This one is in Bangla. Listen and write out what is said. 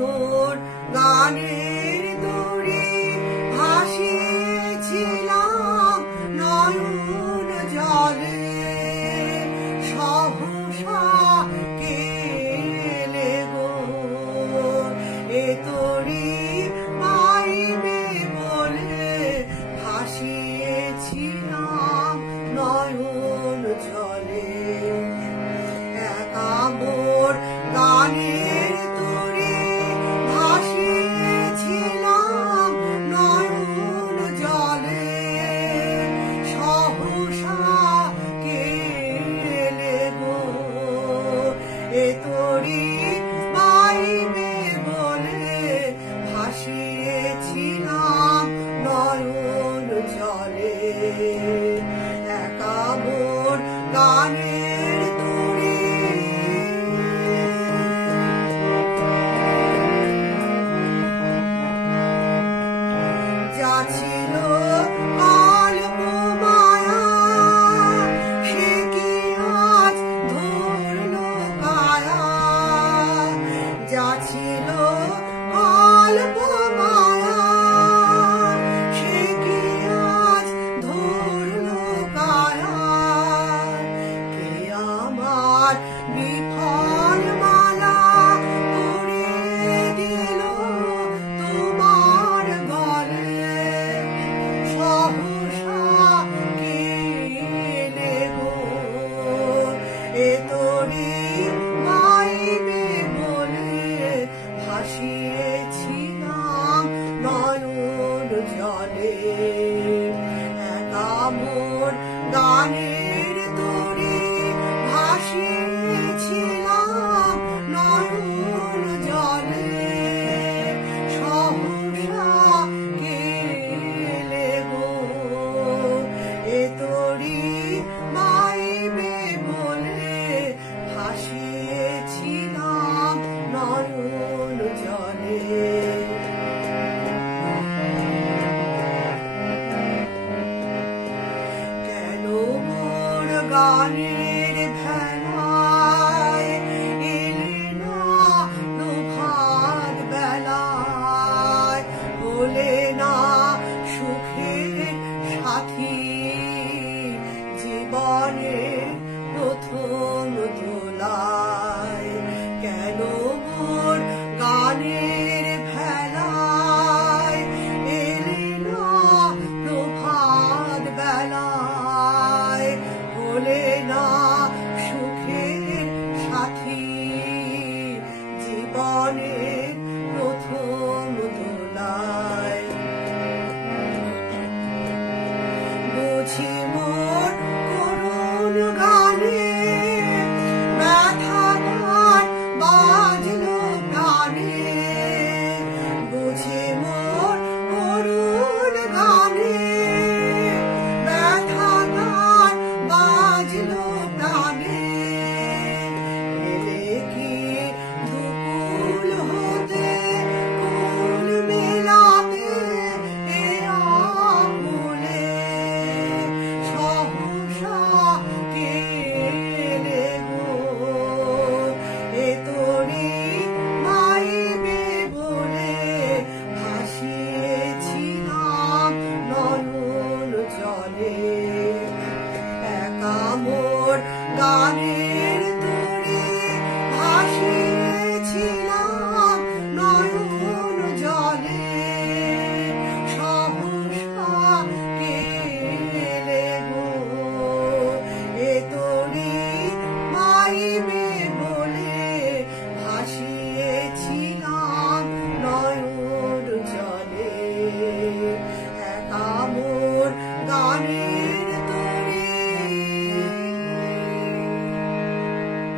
মোর গানের দড়ি ভাসিয়েছিলাম নয়ন জলে সহসা কেলে গো এ তড়ি পাইবে বলে ভাসিয়েছিলাম নয়ন জলে একা মোর গানের তড়ি ভাসিয়েছিলাম নয়ন জলে সহসা কেলে গো এ তড়ি পাইবে বলে ভাসিয়েছিলাম নয়ন জলে একা মোর গানের তড়ি যা ছিল অল্প মায়া সে কি আজ ধরলো কায়া যা ছিল অল্প মায়া সে কি আজ ধরলো কায়া কে আমার বিফল মালা পরিয়ে দিল তোমার গলে সহসা কেলে গো এ তো